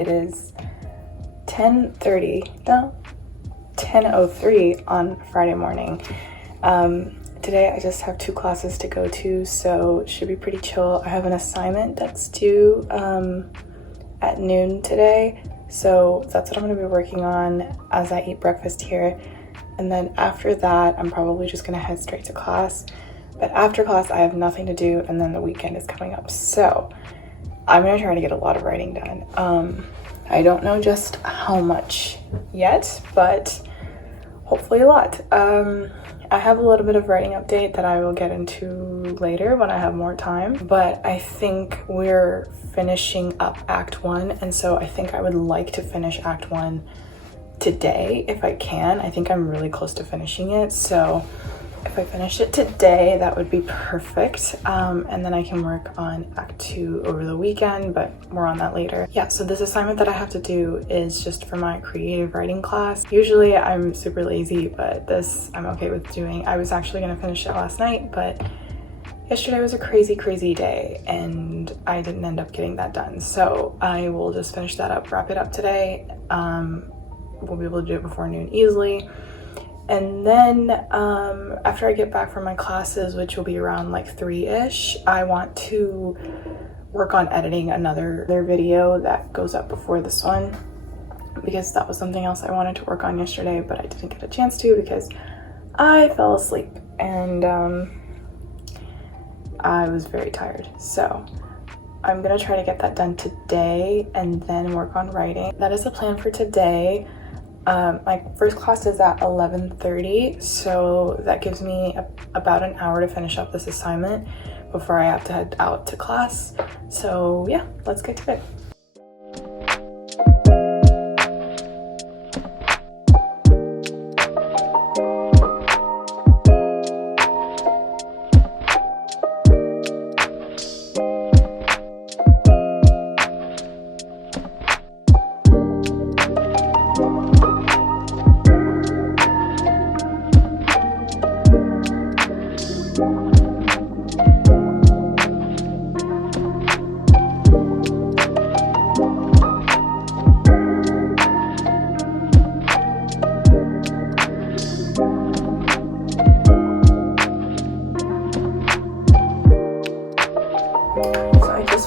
It is 10:03 on Friday morning. Today I just have 2 classes to go to, so it should be pretty chill. I have an assignment that's due at noon today, so that's what I'm going to be working on as I eat breakfast here. And then after that, I'm probably just going to head straight to class. But after class, I have nothing to do, and then the weekend is coming up. So I'm going to try to get a lot of writing done. I don't know just how much yet, but hopefully a lot. I have a little bit of writing update that I will get into later when I have more time, but I think we're finishing up Act 1, and so I think I would like to finish Act 1 today if I can. I think I'm really close to finishing it, so if I finish it today, that would be perfect. And then I can work on Act 2 over the weekend, but more on that later. Yeah, so this assignment that I have to do is just for my creative writing class. Usually I'm super lazy, but this I'm okay with doing. I was actually gonna finish it last night, but yesterday was a crazy day and I didn't end up getting that done. So I will just finish that up, wrap it up today. We'll be able to do it before noon easily. And then after I get back from my classes, which will be around like 3-ish, I want to work on editing another video that goes up before this one, because that was something else I wanted to work on yesterday, but I didn't get a chance to because I fell asleep and I was very tired. So I'm gonna try to get that done today and then work on writing. That is the plan for today. My first class is at 11:30, so that gives me about an hour to finish up this assignment before I have to head out to class. So yeah, let's get to it.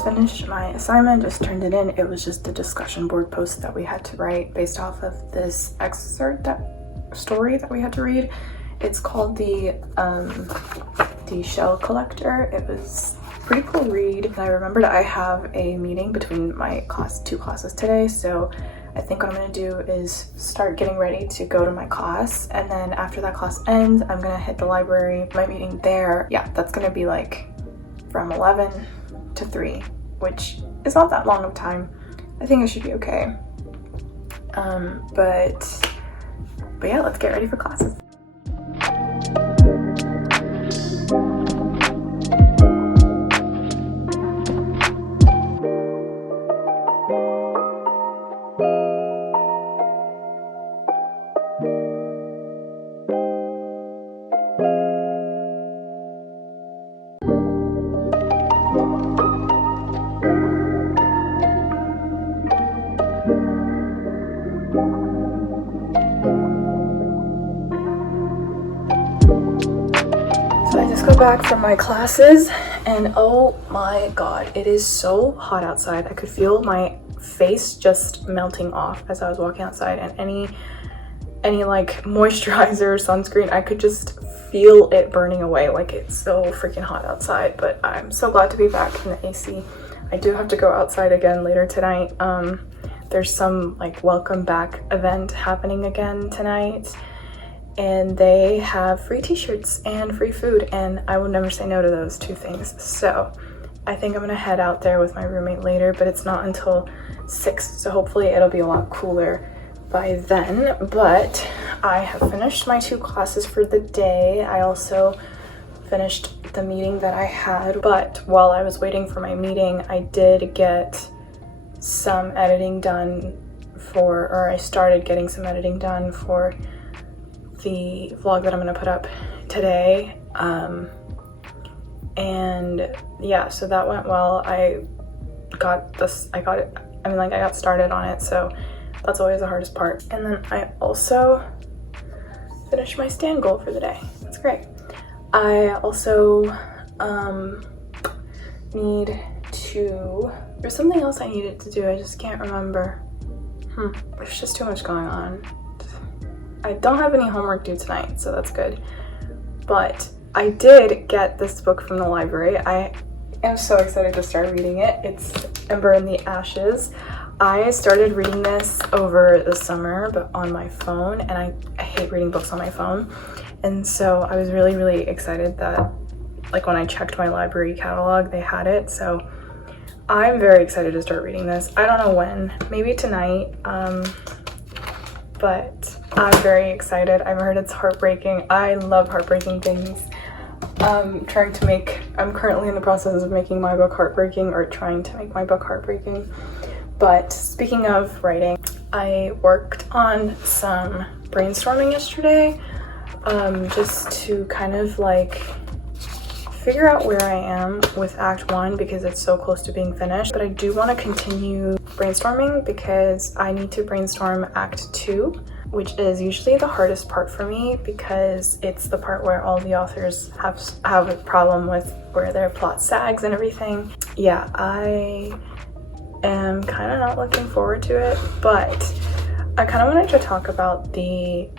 Finished my assignment, just turned it in. It was just a discussion board post that we had to write based off of this excerpt story that we had to read. It's called the Shell Collector. It was a pretty cool read, and I remembered I have a meeting between my 2 classes today, so I think what I'm gonna do is start getting ready to go to my class, and then after that class ends, I'm gonna hit the library. My meeting there, yeah, that's gonna be like from 11 to 3, which is not that long of time. I think I should be okay. But yeah, let's get ready for classes. Go back from my classes, and oh my god, it is so hot outside. I could feel my face just melting off as I was walking outside, and any like moisturizer or sunscreen, I could just feel it burning away. Like, it's so freaking hot outside. But I'm so glad to be back in the AC. I do have to go outside again later tonight. There's some like welcome back event happening again tonight, and they have free t-shirts and free food, and I will never say no to those 2 things. So I think I'm gonna head out there with my roommate later, but it's not until 6, so hopefully it'll be a lot cooler by then. But I have finished my 2 classes for the day. I also finished the meeting that I had, but while I was waiting for my meeting, I did get some editing done I started getting some editing done for the vlog that I'm gonna put up today. And yeah, so that went well. I got it I mean, like, I got started on it, so that's always the hardest part. And then I also finished my stand goal for the day. That's great. I also need to, there's something else I needed to do, I just can't remember. There's just too much going on. I don't have any homework due tonight, so that's good. But I did get this book from the library. I am so excited to start reading it. It's Ember in the Ashes. I started reading this over the summer, but on my phone, and I hate reading books on my phone. And so I was really, really excited that, like, when I checked my library catalog, they had it. So I'm very excited to start reading this. I don't know when, maybe tonight, but I'm very excited. I've heard it's heartbreaking. I love heartbreaking things. I'm currently in the process of making my book heartbreaking, or trying to make my book heartbreaking. But speaking of writing, I worked on some brainstorming yesterday, just to kind of like figure out where I am with Act 1 because it's so close to being finished. But I do want to continue brainstorming because I need to brainstorm Act 2, which is usually the hardest part for me because it's the part where all the authors have a problem with where their plot sags and everything. Yeah, I am kind of not looking forward to it, but I kind of wanted to talk about the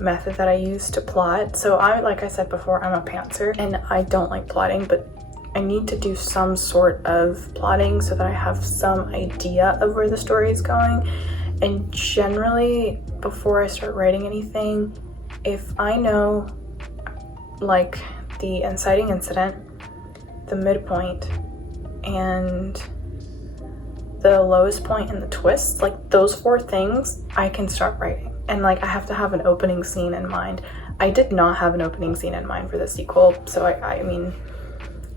method that I use to plot. So like I said before, I'm a pantser and I don't like plotting, but I need to do some sort of plotting so that I have some idea of where the story is going. And generally, before I start writing anything, if I know like the inciting incident, the midpoint, and the lowest point and the twist, like those 4 things, I can start writing. And like I have to have an opening scene in mind. I did not have an opening scene in mind for the sequel, so I mean,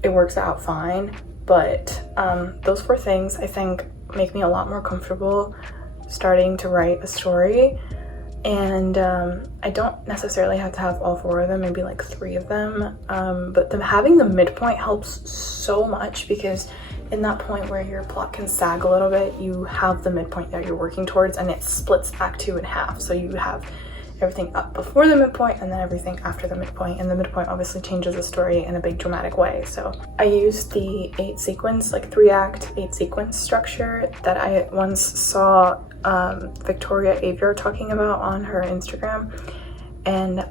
it works out fine. But those 4 things I think make me a lot more comfortable starting to write a story. And I don't necessarily have to have all 4 of them, maybe like 3 of them. But having the midpoint helps so much because in that point where your plot can sag a little bit, you have the midpoint that you're working towards, and it splits Act 2 in half. So you have everything up before the midpoint and then everything after the midpoint, and the midpoint obviously changes the story in a big dramatic way. So I used the 8 sequence, like 3-act 8 sequence structure that I once saw Victoria Avier talking about on her Instagram, and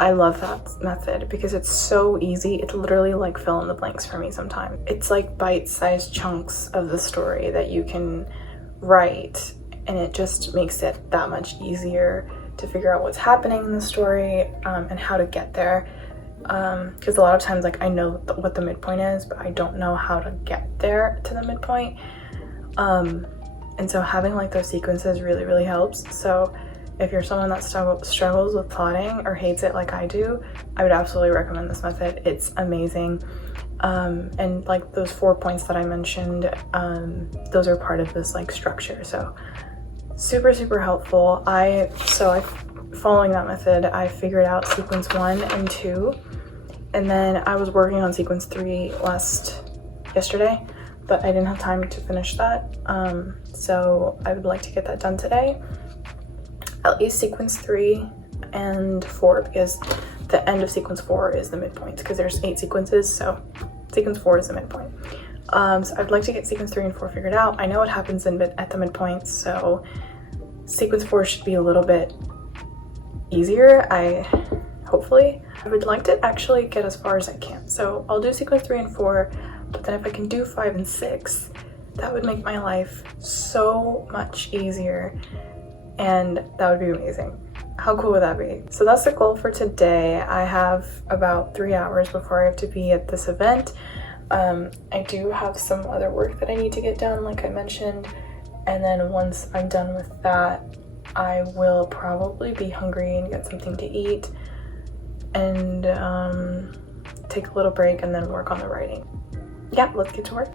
I love that method because it's so easy. It's literally like fill in the blanks for me sometimes. It's like bite-sized chunks of the story that you can write, and it just makes it that much easier to figure out what's happening in the story and how to get there. Because a lot of times, like, I know what the midpoint is, but I don't know how to get there to the midpoint. And so having like those sequences really, really helps. So if you're someone that struggles with plotting or hates it like I do, I would absolutely recommend this method. It's amazing. And like those 4 points that I mentioned, those are part of this like structure. So super, super helpful. Following that method, I figured out sequence 1 and 2, and then I was working on sequence 3 yesterday, but I didn't have time to finish that. So I would like to get that done today. At least sequence 3 and 4, because the end of sequence 4 is the midpoint, because there's 8 sequences, so sequence 4 is the midpoint. So I'd like to get sequence 3 and 4 figured out. I know what happens at the midpoint, so sequence 4 should be a little bit easier, hopefully. I would like to actually get as far as I can. So I'll do sequence 3 and 4, but then if I can do 5 and 6, that would make my life so much easier, and that would be amazing. How cool would that be? So that's the goal for today. I have about 3 hours before I have to be at this event. I do have some other work that I need to get done, like I mentioned, and then once I'm done with that, I will probably be hungry and get something to eat and take a little break and then work on the writing. Yeah, let's get to work.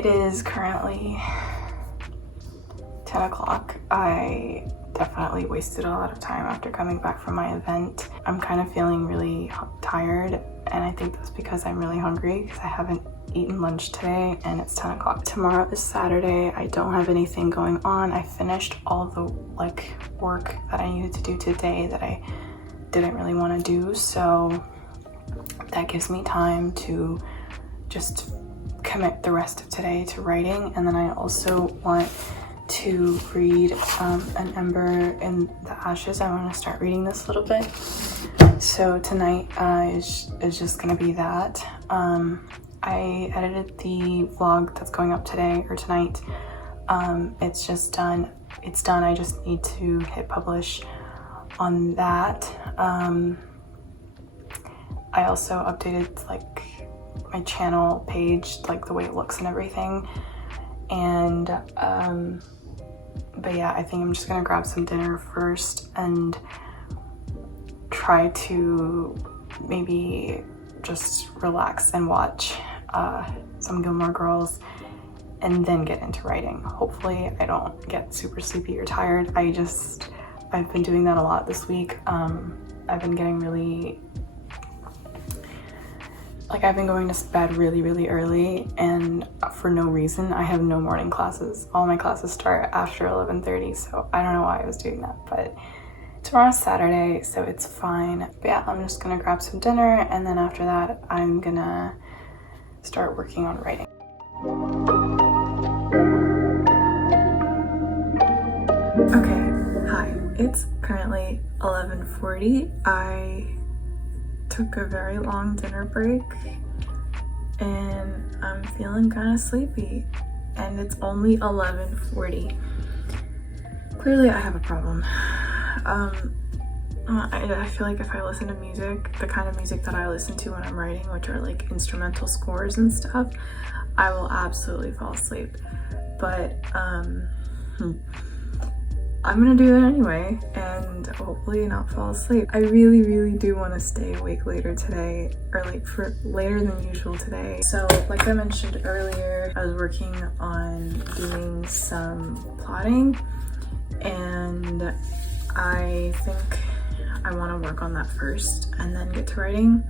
It is currently 10 o'clock. I definitely wasted a lot of time after coming back from my event. I'm kind of feeling really tired, and I think that's because I'm really hungry because I haven't eaten lunch today and it's 10 o'clock. Tomorrow is Saturday. I don't have anything going on. I finished all the work that I needed to do today that I didn't really want to do, so that gives me time to just commit the rest of today to writing. And then I also want to read An Ember in the Ashes. I want to start reading this a little bit. So tonight is just gonna be that. I edited the vlog that's going up today or tonight. It's just done. It's done. I just need to hit publish on that. I also updated my channel page, the way it looks and everything. And but yeah, I think I'm just gonna grab some dinner first and try to maybe just relax and watch some Gilmore Girls and then get into writing. Hopefully I don't get super sleepy or tired. I've been doing that a lot this week. I've been getting really, I've been going to bed really, really early, and for no reason. I have no morning classes. All my classes start after 11:30, so I don't know why I was doing that, but tomorrow's Saturday, so it's fine. But yeah, I'm just gonna grab some dinner, and then after that, I'm gonna start working on writing. Okay, hi. It's currently 11:40. I took a very long dinner break and I'm feeling kind of sleepy, and it's only 11:40. Clearly I have a problem. I feel like if I listen to music, the kind of music that I listen to when I'm writing, which are instrumental scores and stuff, I will absolutely fall asleep. But I'm gonna do it anyway and hopefully not fall asleep. I really, really do want to stay awake later today, or for later than usual today. So like I mentioned earlier, I was working on doing some plotting, and I think I want to work on that first and then get to writing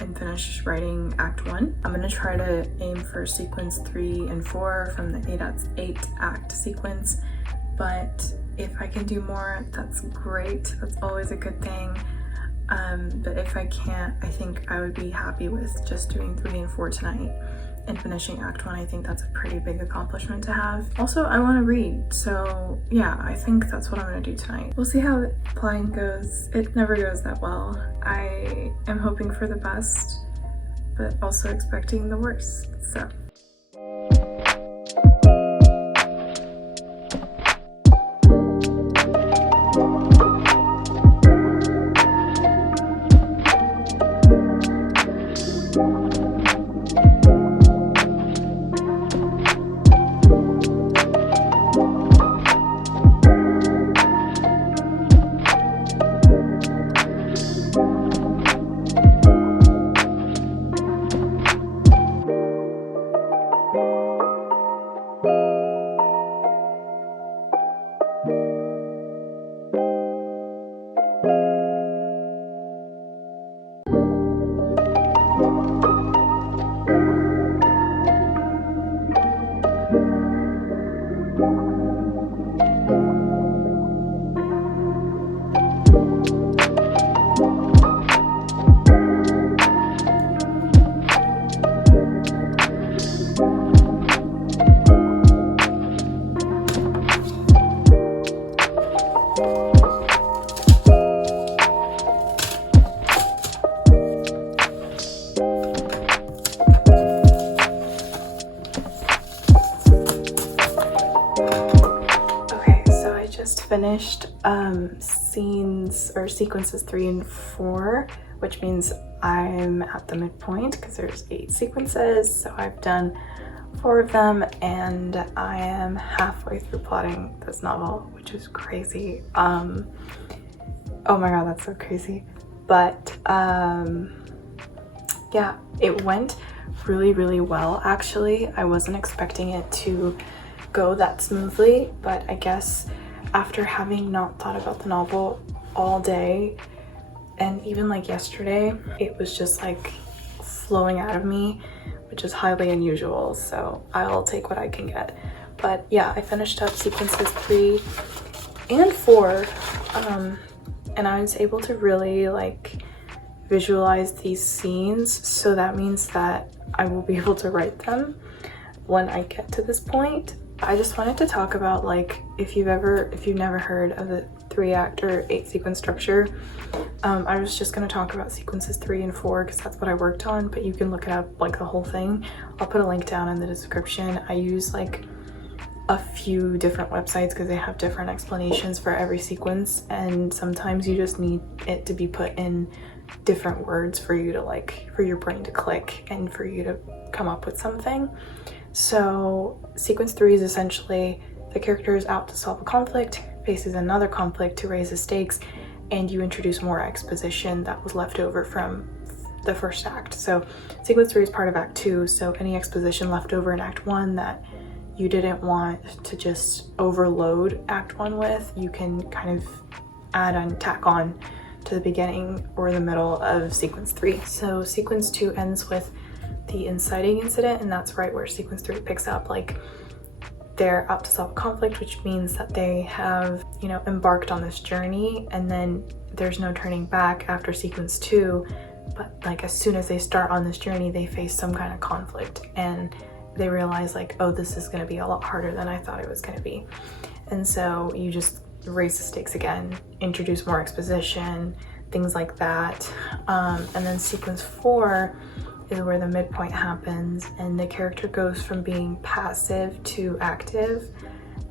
and finish writing Act 1. I'm gonna try to aim for sequence 3 and 4 from the 8 act sequence, but if I can do more, that's great. That's always a good thing. But if I can't, I think I would be happy with just doing 3 and 4 tonight and finishing Act 1. I think that's a pretty big accomplishment to have. Also, I want to read, so yeah, I think that's what I'm gonna do tonight. We'll see how plotting goes. It never goes that well. I am hoping for the best, but also expecting the worst, so. Finished scenes or sequences 3 and 4, which means I'm at the midpoint because there's 8 sequences, so I've done 4 of them, and I am halfway through plotting this novel, which is crazy. Oh my god, that's so crazy. But yeah, it went really well, actually. I wasn't expecting it to go that smoothly, but I guess after having not thought about the novel all day, and even like yesterday, it was just like flowing out of me, which is highly unusual, so I'll take what I can get. But yeah, I finished up sequences 3 and 4, and I was able to really like visualize these scenes, so that means that I will be able to write them when I get to this point. I just wanted to talk about, like, if you've never heard of the 3-act or 8-sequence structure. I was just going to talk about sequences 3 and 4 because that's what I worked on, but you can look it up, like the whole thing. I'll put a link down in the description. I use like a few different websites because they have different explanations for every sequence, and sometimes you just need it to be put in different words for you to like, for your brain to click and for you to come up with something. So sequence 3 is essentially the character is out to solve a conflict, faces another conflict to raise the stakes, and you introduce more exposition that was left over from the first act. So sequence 3 is part of act 2, so any exposition left over in act 1 that you didn't want to just overload act 1 with, you can kind of add and tack on to the beginning or the middle of sequence 3. So sequence 2 ends with the inciting incident, and that's right where sequence 3 picks up. Like, they're out to solve a conflict, which means that they have, you know, embarked on this journey, and then there's no turning back after sequence 2. But like, as soon as they start on this journey, they face some kind of conflict and they realize like, oh, this is going to be a lot harder than I thought it was going to be. And so you just raise the stakes again, introduce more exposition, things like that. And then sequence 4 is where the midpoint happens, and the character goes from being passive to active.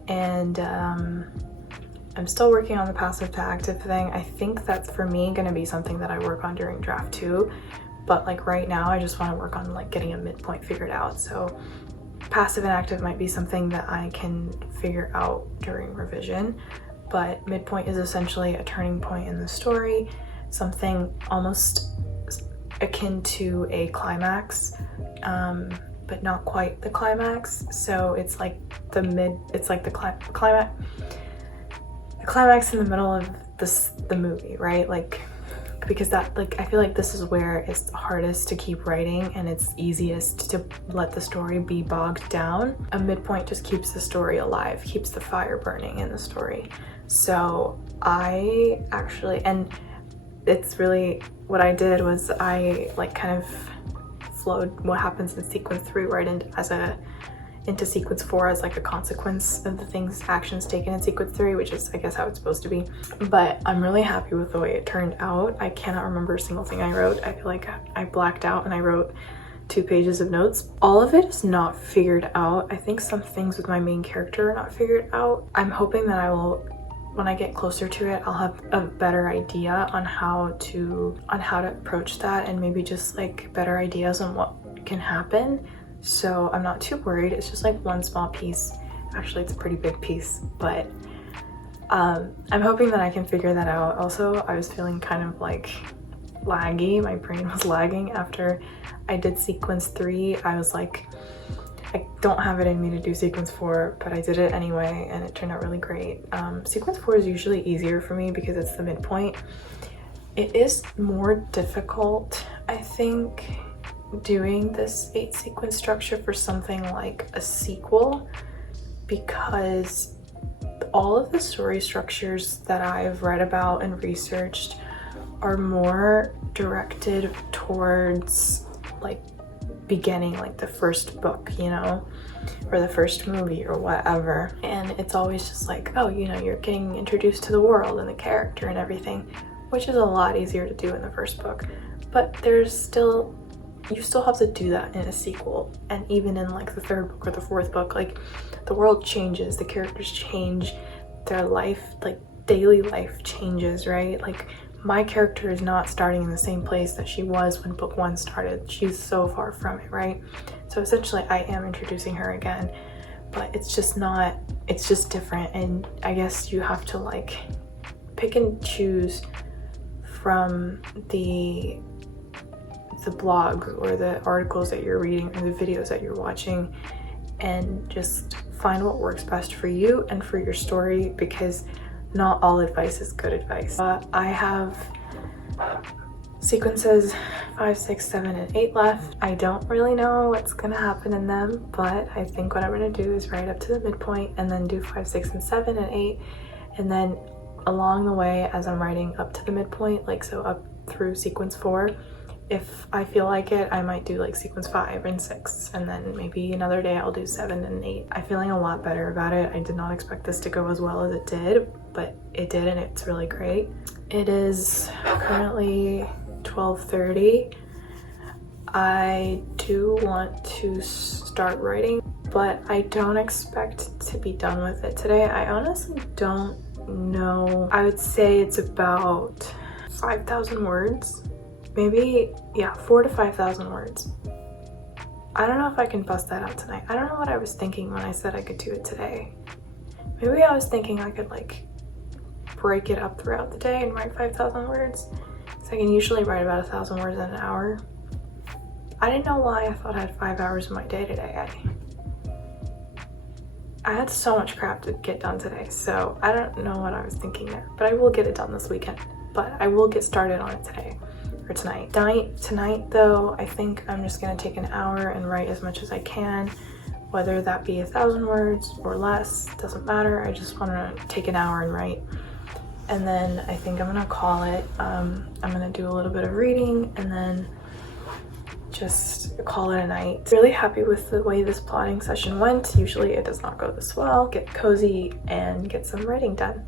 And I'm still working on the passive to active thing. I think that's, for me, gonna be something that I work on during draft 2. But like right now, I just want to work on like getting a midpoint figured out. So passive and active might be something that I can figure out during revision. But midpoint is essentially a turning point in the story, something almost akin to a climax, but not quite the climax. So it's like the climax in the middle of the movie, right? Like, because that, like, I feel like this is where it's hardest to keep writing and it's easiest to let the story be bogged down. A midpoint just keeps the story alive, keeps the fire burning in the story. So I actually, and it's really, what I did was I like kind of flowed what happens in sequence 3 right into sequence 4 as like a consequence of the actions taken in sequence 3, which is, I guess, how it's supposed to be. But I'm really happy with the way it turned out. I cannot remember a single thing I wrote. I feel like I blacked out and I wrote 2 pages of notes. All of it is not figured out. I think some things with my main character are not figured out. I'm hoping that I will, when I get closer to it, I'll have a better idea on how to approach that, and maybe just like better ideas on what can happen. So I'm not too worried. It's just like one small piece. Actually, it's a pretty big piece, but I'm hoping that I can figure that out. Also, I was feeling kind of like laggy. My brain was lagging after I did sequence 3. I was like, I don't have it in me to do sequence 4, but I did it anyway, and it turned out really great. Sequence 4 is usually easier for me because it's the midpoint. It is more difficult, I think, doing this 8-sequence structure for something like a sequel, because all of the story structures that I've read about and researched are more directed towards like beginning, like the first book, you know, or the first movie or whatever. And it's always just like, oh, you know, you're getting introduced to the world and the character and everything, which is a lot easier to do in the first book. But you still have to do that in a sequel, and even in like the 3rd book or the 4th book, like the world changes, the characters change, their life, like daily life changes, right? Like my character is not starting in the same place that she was when book 1 started. She's so far from it, right? So essentially I am introducing her again, but it's just different. And I guess you have to like pick and choose from the the blog or the articles that you're reading or the videos that you're watching, and just find what works best for you and for your story, because not all advice is good advice. I have sequences 5, 6, 7, and 8 left. I don't really know what's gonna happen in them, but I think what I'm gonna do is write up to the midpoint and then do 5, 6, and 7, and 8, and then along the way as I'm writing up to the midpoint, like so up through sequence 4, if I feel like it, I might do like sequence 5 and 6, and then maybe another day I'll do 7 and 8. I'm feeling a lot better about it. I did not expect this to go as well as it did, but it did, and it's really great. It is currently 12:30. I do want to start writing, but I don't expect to be done with it today. I honestly don't know. I would say it's about 5,000 words. Maybe, yeah, 4,000 to 5,000 words. I don't know if I can bust that out tonight. I don't know what I was thinking when I said I could do it today. Maybe I was thinking I could like break it up throughout the day and write 5,000 words. So I can usually write about 1,000 words in an hour. I didn't know why I thought I had 5 hours of my day today. I had so much crap to get done today, so I don't know what I was thinking there, but I will get it done this weekend. But I will get started on it today, or tonight. Tonight though, I think I'm just gonna take an hour and write as much as I can, whether that be 1,000 words or less, doesn't matter. I just wanna take an hour and write. And then I think I'm gonna call it. I'm gonna do a little bit of reading and then just call it a night. Really happy with the way this plotting session went. Usually it does not go this well. Get cozy and get some writing done.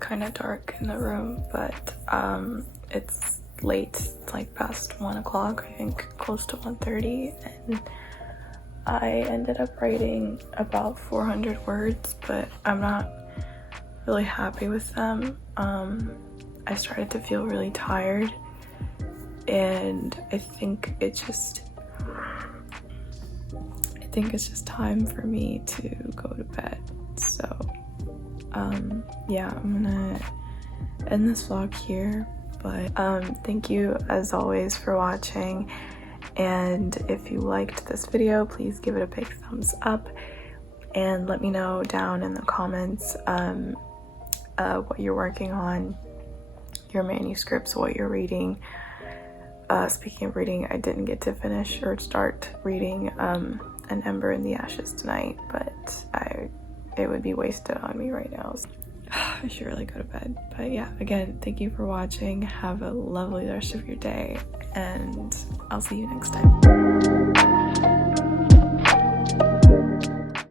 Kind of dark in the room, but it's late, like past 1 o'clock, I think close to 1:30, and I ended up writing about 400 words, but I'm not really happy with them. I started to feel really tired, and I think it's just time for me to go to bed. So yeah, I'm gonna end this vlog here, but thank you as always for watching, and if you liked this video, please give it a big thumbs up and let me know down in the comments what you're working on, your manuscripts, what you're reading. Speaking of reading, I didn't get to finish or start reading An Ember in the Ashes tonight, but it would be wasted on me right now. So I should really go to bed. But yeah, again, thank you for watching. Have a lovely rest of your day, and I'll see you next time.